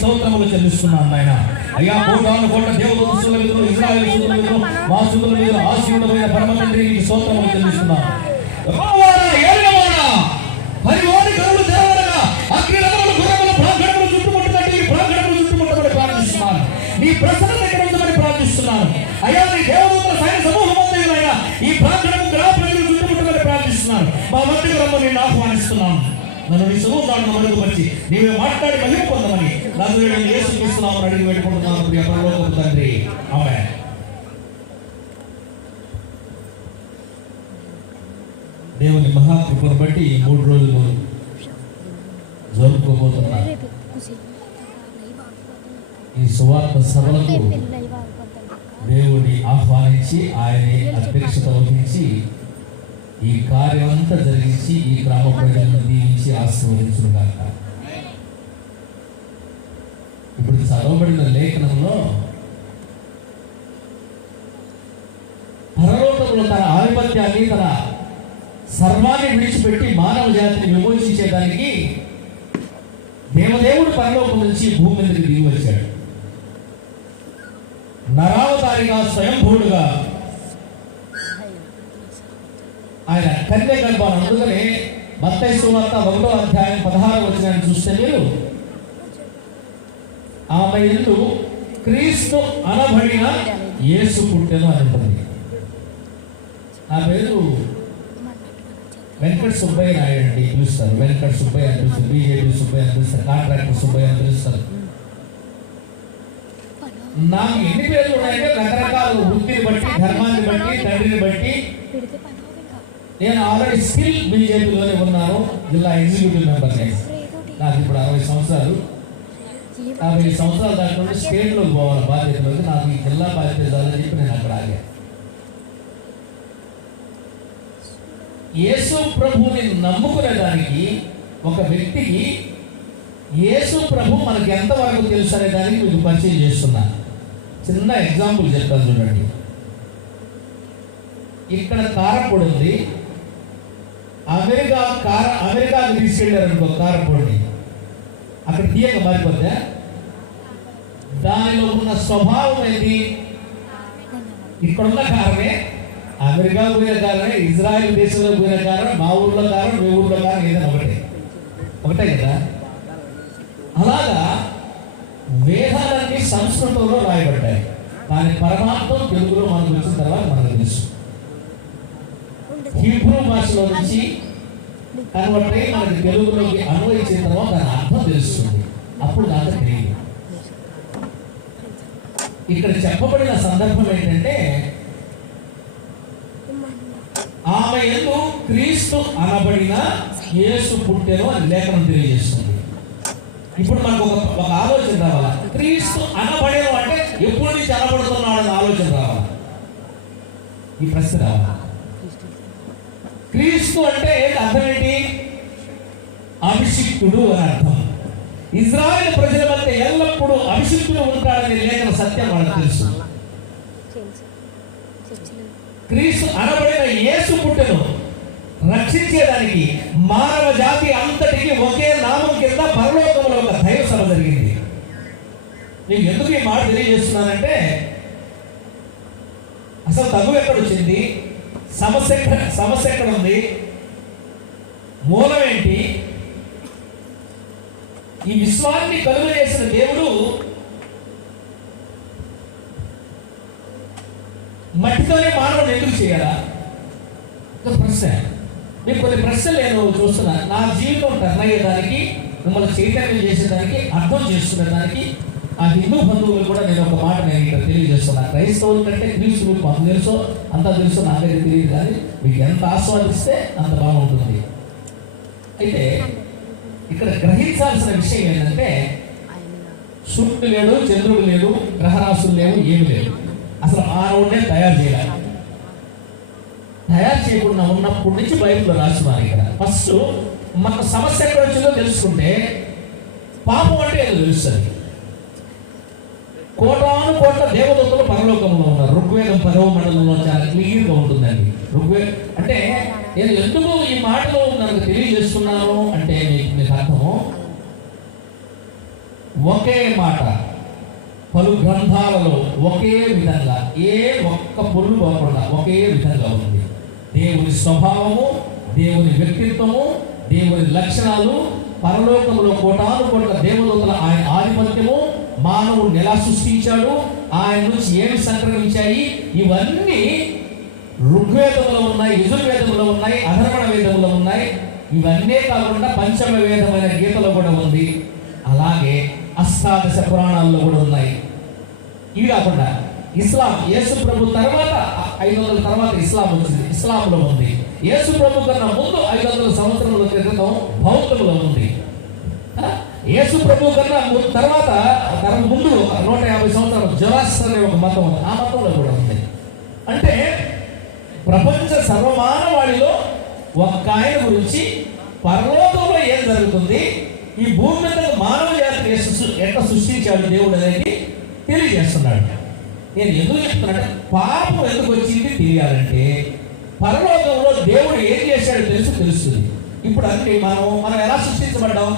స్తోత్రములు చెల్లిస్తున్నాను నాయన. అయ్యా కోటాను కోట దేవదూతల మీద, ఇశ్రాయేలు దూతల మీద, మా దూతల మీద ఆశీర్వాదమైన పరమ తండ్రి నీకు స్తోత్రములు చెల్లిస్తున్నాను. పరివారి కరులు దేవరగా అగ్నిరథములు గుర్రములు ప్రాంగణములు చుట్టుముట్టుకుంటే ఈ ప్రాంగణములు చుట్టుముట్టమని ప్రార్థిస్తున్నాను. నీ ప్రసన్నత ఎక్కడ ఉందని ప్రార్థిస్తున్నాను. అయ్యా నీ దేవదూతల సైన్య సమూహం అయినా ఈ ప్రాంగణము గ్రామ ప్రజలు చుట్టుముట్టమని ప్రార్థిస్తున్నాను. మా మధ్యకు రమ్మని నేను ఆహ్వానిస్తున్నాను. నన్ను నీ సమూహాలను మరుగుపరిచి నీవే మాట్లాడి మహిమ పొందమని నజరేయుడైన యేసుక్రీస్తునామమున అడిగి వేడుకుంటున్నాను ప్రియ పరలోకపు తండ్రి. ఆమేన్. దేవుని మహాకృపను బట్టి 3 రోజులు జరుపుకోబోతున్నా ఈ సువార్త సభలకు దేవుని ఆహ్వానించి ఆయనే అధ్యక్షత వహించి ఈ కార్యం అంతా జరిగించి ఈ గ్రామ ప్రజలను దీవించి ఆశీర్వదించుగాక. ఇప్పుడు చదవబడిన లేఖనంలో పరలోకములో తన ఆధిపత్యాన్ని, తన సర్వాన్ని విడిచిపెట్టి మానవ జాతిని విమోచించేదానికి దేవదేవుడు పరలోకం నుంచి భూమి మీదకి దిగి వచ్చాడు. నరావతారిగా స్వయంభూడుగా ఆయన కన్య గర్భాన్ని. అందుకనే మత్తయి సువార్త 1వ అధ్యాయం 16వ వచనాన్ని చూస్తే మీరు ఆమె యందు క్రీస్తు అనబడిన యేసు పుట్టెను అని ఉంటుంది. ఆ పేరు వెంకట సుబ్బయ్య నాయుడు అండి పిలుస్తారు. వెంకట సుబ్బయ్య అని పిలుస్తారు, బీజేపీ సుబ్బయ్య అని పిలుస్తారు, కాంట్రాక్టర్ సుబ్బయ్య అని పిలుస్తారు. నాకు ఎన్ని పేర్లు ఉన్నాయంటే రకరకాల వృత్తిని బట్టి, ధర్మాన్ని బట్టి, తండ్రిని బట్టి. నేను ఆల్రెడీ స్టిల్ బీజేపీలోనే ఉన్నాను, జిల్లా ఎగ్జిక్యూటివ్ మెంబర్. నాకు ఇప్పుడు 60 సంవత్సరాలు. 50 సంవత్సరాల దాంట్లో స్టేట్లో పోవాలి బాధ్యతలోకి. నాకు ఈ జిల్లా బాధ్యత చాలని చెప్పి నేను అక్కడ ఆగాను. యేసు ప్రభుని నమ్ముకునే దానికి ఒక వ్యక్తికి యేసు ప్రభు మనకి ఎంతవరకు తెలుసు అనే దానికి మీకు పరిచయం చేస్తున్నా. చిన్న ఎగ్జాంపుల్ చెప్తాను చూడండి. ఇక్కడ కారపొడి ఉంది. అమెరికాకి తీసుకెళ్ళారు అనుకో కారపొడిని, అక్కడ తీయక మారిపోతే దానిలో ఉన్న స్వభావం ఏంటి? ఇక్కడున్న కారమే అమెరికా పోయిన కారణమే, ఇజ్రాయెల్ దేశంలో పోయిన కారణం, మా ఊర్లో కారణం, మీ ఊర్లో కారణం ఏదైనా ఒకటే కదా. అలాగా వేదాలన్నీ సంస్కృతంలో రాయబడ్డాయి. దాని పరమార్థం తెలుగులో మనకు వచ్చిన తర్వాత మనకు తెలుసు. హీబ్రూ భాషలో నుంచి కన్వర్ట్ అయ్యి మనకి తెలుగులోకి అన్వయించిన తర్వాత దాని అర్థం తెలుస్తుంది. అప్పుడు దాకా తెలియదు. ఇక్కడ చెప్పబడిన సందర్భం ఏంటంటే ఆమె యందు క్రీస్తు అనబడిన యేసు పుట్టెను అని లేఖనం తెలియజేస్తుంది. ఇప్పుడు మనకు ఒక ఆలోచన రావాలా? క్రీస్తు అనబడేను అంటే ఎప్పుడు నుంచి అనబడుతున్నాడని ఆలోచన రావాలా? ఈ ప్రశ్న రావాలా? క్రీస్తు అంటే అర్థం ఏంటి? అభిషిక్తుడు అని అర్థం. ఇజ్రాయెల్ ప్రజల మధ్య ఎల్లప్పుడూ అభిషిక్తుడు ఉంటాడని లేఖన సత్యం మనకు తెలుసు. క్రీస్తు అనబడిన యేసు పుట్టెను రక్షించేదానికి మానవ జాతి అంతటికి ఒకే నామం కింద పరలోకంలో ఒక దైవ సభ జరిగింది. నేను ఎందుకు ఈ మాట తెలియజేస్తున్నానంటే అసలు తగు ఎక్కడ వచ్చింది, సమస్య ఎక్కడ ఉంది, మూలం ఏంటి? ఈ విశ్వాన్ని కలుగజేసిన దేవుడు మట్టితోనే మానవుడు ఎందుకు చేయాలా? ప్రశ్న. మీకు కొన్ని ప్రశ్నలు నేను చూస్తున్నా. నా జీవితం టర్న్ అయ్యేదానికి, మిమ్మల్ని చైతన్యం చేసేదానికి, అర్థం చేసుకునేదానికి ఆ హిందూ బంధువులు కూడా నేను ఒక మాట నేను ఇక్కడ తెలియజేస్తున్నా. క్రైస్తవుల కంటే క్రీస్తు గురించి మాకు తెలుసో అంతా తెలుసో నాకైతే తెలియదు, కానీ మీకు ఎంత ఆస్వాదిస్తే అంత బాగుంటుంది. అయితే ఇక్కడ గ్రహించాల్సిన విషయం ఏంటంటే సూర్యుడు లేడు, చంద్రుడు లేడు, గ్రహరాశులు లేవు, ఏమి లేదు. అసలు మానవుడినే తయారు చేయాలి. తయారు చేయకుండా ఉన్నప్పటి నుంచి బైబిల్లో రాస్తున్నారు. ఇక్కడ ఫస్ట్ మన సమస్య ఎక్కడ వచ్చిందో తెలుసుకుంటే పాపం అంటే ఏదో తెలుస్తుంది. కోటాను కోట్ల దేవదూతలు పరలోకంలో ఉన్నారు. ఋగ్వేదం 10వ మండలంలో చాలా క్లియర్గా ఉంటుందండి. ఋగ్వేదం అంటే నేను ఎందుకు ఈ మాటలో నాకు తెలియజేస్తున్నాను అంటే మీకు అర్థము, ఒకే మాట పలు గ్రంథాలలో ఒకే విధంగా ఏ ఒక్క పొల్లు పోకుండా ఒకే విధంగా ఉంది. దేవుని స్వభావము, దేవుని వ్యక్తిత్వము, దేవుని లక్షణాలు, పరలోకములో కోటాను కోట్ల దేవదూతల ఆయన ఆధిపత్యము, మానవుడిని ఎలా సృష్టించాడు, ఆయన నుంచి ఏమి సంక్రమించాయి, ఇవన్నీ ఋగ్వేదములో ఉన్నాయి, యజుర్వేదములో ఉన్నాయి, అధర్వణ వేదములో ఉన్నాయి. ఇవన్నీ కాకుండా పంచమ వేదమైన గీతలో కూడా ఉంది. అలాగే అష్టాదశ పురాణాల్లో కూడా ఉన్నాయి. ఇవి కాకుండా ఇస్లాం, యేసు ప్రభు తర్వాత 500 తర్వాత ఇస్లాం వచ్చింది, ఇస్లాంలో ఉంది. యేసు ప్రభు కన్నా ముందు 500 సంవత్సరాల క్రితం బౌద్ధంలో ఉంది. యేసు ప్రభు కన్నా తర్వాత ముందు 150 సంవత్సరాలు జొరాస్ట్రర్ అనే ఒక మతం ఉంది, ఆ మతంలో కూడా ఉంది. అంటే ప్రపంచ సర్వమానవాళిలో ఒక్క ఆయన గురించి పరలోకంలో ఏం జరుగుతుంది, ఈ భూమి మీద మానవ జాతిని ఎట్లా సృష్టించాడు దేవుడు అనేది తెలియజేస్తున్నాడు. నేను ఎందుకు చెప్తున్నానంటే, పాపం ఎందుకు వచ్చింది తెలియాలంటే పరలోకంలో దేవుడు ఏం చేశాడో తెలుస్తుంది. ఇప్పుడు అంటే మనం ఎలా సృష్టించబడ్డాం?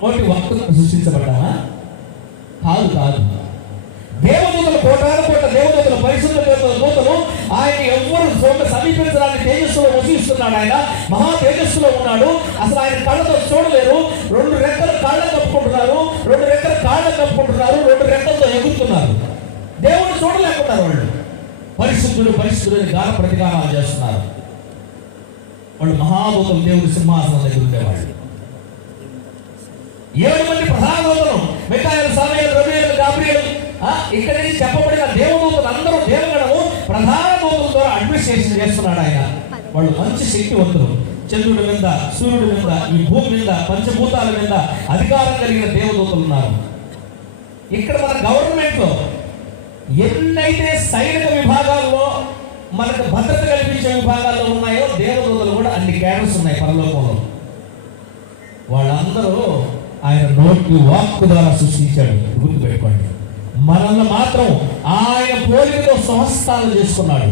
నోటి వక్తులను సృష్టించబడ్డామా? కాదు. దేవదూతలు కోటాను కోట్ల దేవదూతలు, పరిశుద్ధ దూతలు ఆయన ఎవ్వరు సమీపించడానికి తేజస్సులో వసిస్తున్నాడు. ఆయన మహా తేజస్సులో ఉన్నాడు. అసలు ఆయన కళ్ళతో చూడలేరు. 2 రెక్కలు కాళ్ళకు కప్పుకుంటున్నారు, 2 రెక్కలు కాళ్ళకు కప్పుకుంటున్నారు, 2 రెక్కలతో ఎగురుతున్నారు. దేవుడు చూడలేకున్నారు. వాళ్ళు పరిశుద్ధుడు అని గాన ప్రతిగానాలు చేస్తున్నారు. వాళ్ళు మహాదూతలు దేవుడి సింహాసనం దగ్గర ఉండేవాళ్ళు. 7 మంది ప్రధాన దూతలు, మిఖాయేలు, సమూయేలు, గబ్రియేలు, గాబ్రియేలు, ఇక్కడ నుంచి చెప్పబడిన దేవదూతలు అందరూ దేవగణము ప్రధాన దూతల ద్వారా అడ్మినిస్ట్రేషన్ చేస్తున్నాడు ఆయన. వాళ్ళు మంచి శక్తివంతులు. చంద్రుడి మీద, సూర్యుడి మీద, ఈ భూమి మీద, పంచభూతాల మీద అధికారం కలిగిన దేవదూతలు ఉన్నారు. ఇక్కడ మన గవర్నమెంట్ లో ఎన్నైతే సైనిక విభాగాల్లో మనకు భద్రత కల్పించే విభాగాల్లో ఉన్నాయో దేవదూతలు కూడా అన్ని క్యాడర్స్ ఉన్నాయి పరలోకంలో. వాళ్ళందరూ ఆయన నోటి వాక్కు ద్వారా సృష్టించాడు. గుర్తుపెట్టుకోండి. మనల్ని మాత్రం ఆయన పోలికతో సంస్థానం చేసుకున్నాడు.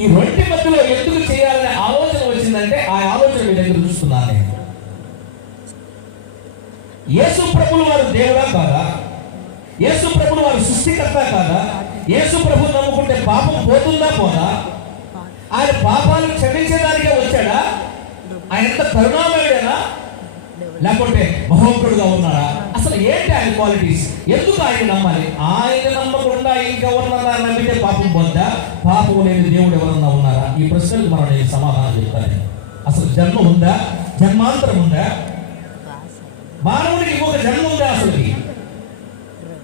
ఈ 2 మధ్యలో ఎందుకు చేయాలనే ఆలోచన వచ్చిందంటే ఆ ఆలోచన మీ దగ్గర చూస్తున్నాను నేను. యేసు ప్రభులు వారు దేవుడా కాదా? యేసు ప్రభులు వారు సృష్టికర్త కాదా? యేసు ప్రభు నమ్ముకుంటే పాపం పోతుందా పోదా? ఆయన పాపాలు క్షమించడానికే వచ్చాడా? ఆయన ఎంత కరుణామయుడేనా లేకుంటే మహోగ్రుడుగా ఉన్నాడా? అసలు ఏంటి ఆయన క్వాలిటీస్? ఎందుకు ఆయన నమ్మాలి? ఆయన నమ్మకుండా ఇంకెవరన్నా నమ్మితే పాపం పోద్దా? పాపం లేని దేవుడు ఎవరన్నా ఉన్నారా? ఈ ప్రశ్నలకు మనం నేను సమాధానం చెప్తాను. అసలు జన్మ ఉందా? జన్మాంతరం ఉందా? మానవుడికి ఇంకొక జన్మ ఉందా? అసలుకి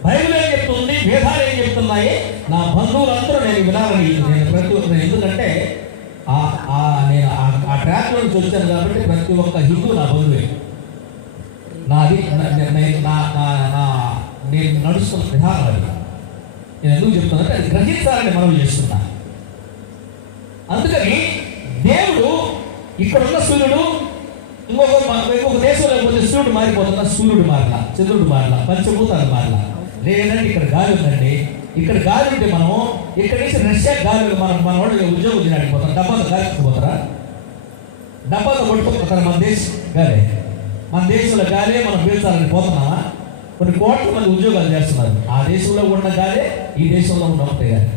బైబిల్ ఏం చెప్తుంది, వేదాలు ఏం చెప్తున్నాయి? నా బంధువులందరూ నేను వినాలని నేను ప్రతి ఒక్కరు, ఎందుకంటే నేను ఆ ట్రాక్ నుంచి వచ్చాను కాబట్టి ప్రతి ఒక్క హిందూ నా బంధువే. నేను నడుస్తున్న విధానం అది. నేను ఎందుకు చెప్తున్నానంటే అది గ్రహించాలని మనం చేస్తున్నా. అందుకని దేవుడు ఇక్కడున్న సూర్యుడు ఇంకొక దేశంలో పోతే సూర్యుడు మారిపోతున్నా, సూర్యుడు మారలా, చంద్రుడు మారలా, పంచభూతాలు మారలా. లేదంటే ఇక్కడ గాలి ఉందండి. ఇక్కడ గాలి ఉంటే మనం ఇక్కడ నుంచి రష్యా గాలి మన వాళ్ళు ఉద్యోగం తినడానికి పోతాం. డబ్బాతో గాలి పోతారా? డబ్బాతో కొట్టుకుపోతారా? మన దేశం గాలి, మన దేశంలో గాలే మనం పీల్చాలని పోతున్నామా? కొన్ని కోట్ల మంది ఉద్యోగాలు చేస్తున్నారు. ఆ దేశంలో ఉన్న గాలే ఈ దేశంలో ఉన్న ఒకటే గాలి.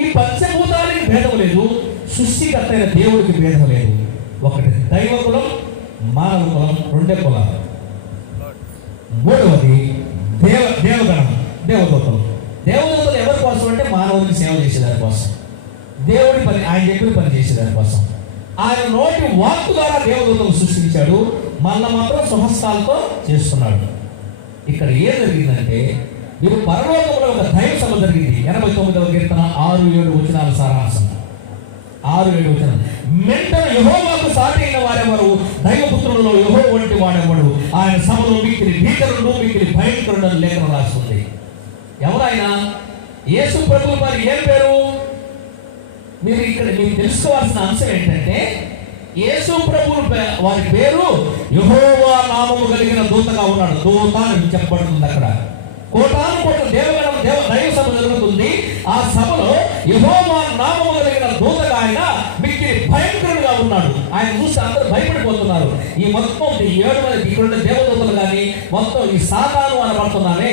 ఈ పంచభూతాలకి భేదం లేదు, సృష్టికర్త అయిన దేవుడికి భేదం లేదు. ఒకటి దైవ కులం, మానవ కులం, 2 కులాలు. 3వది దేవగణం, దేవదూతలు. దేవదూతలు ఎవరి కోసం అంటే మానవుడికి సేవ చేసేదాని కోసం, దేవుడి పని, ఆయన చెప్పిన పని చేసేదాని కోసం. ఆయన నోటి వాక్కు ద్వారా దేవదూతలు సృష్టించాడు. మళ్ళా మాత్రం స్వహస్తాలతో చేస్తున్నాడు. ఇక్కడ ఏం జరిగిందంటే, మీరు పరలోకంలో ఒక దైవ సభ జరిగింది. 89వ కీర్తన 6-7 వచనాల సారాంశం. 6-7 వచనాలు. మెంటన యెహోవాకు సాటి అయిన వారెవరు? దైవపుత్రులలో యెహోవా వంటి వాడెవడు? ఆయన సభలో మిక్కిలి భీకరుడు, మిక్కిలి భయంకరుడు అని లేఖనం రాస్తుంది. ఎవరైనా? యేసు ప్రభువు వారి ఏం పేరు? మీరు తెలుసుకోవాల్సిన అంశం ఏంటంటే, యేసు ప్రభువు వారి పేరు యెహోవా నామము కలిగిన దూతగా ఉన్నాడు. దూత అని చెప్పబడుతుంది. అక్కడ కోటాను కోట్ల దేవగణం దైవ సభ జరుగుతుంది. ఆ సభలో యెహోవా నామము కలిగిన దూతగా ఆయన మిక్కిలి భయంకరుడుగా ఉన్నాడు. ఆయన చూసి అందరూ భయపడిపోతున్నారు. ఈ మొత్తం ఈ 7 మంది ఇక్కడ దేవదూతలు కానీ మొత్తం ఈ సాతాను అనబడుతున్నానే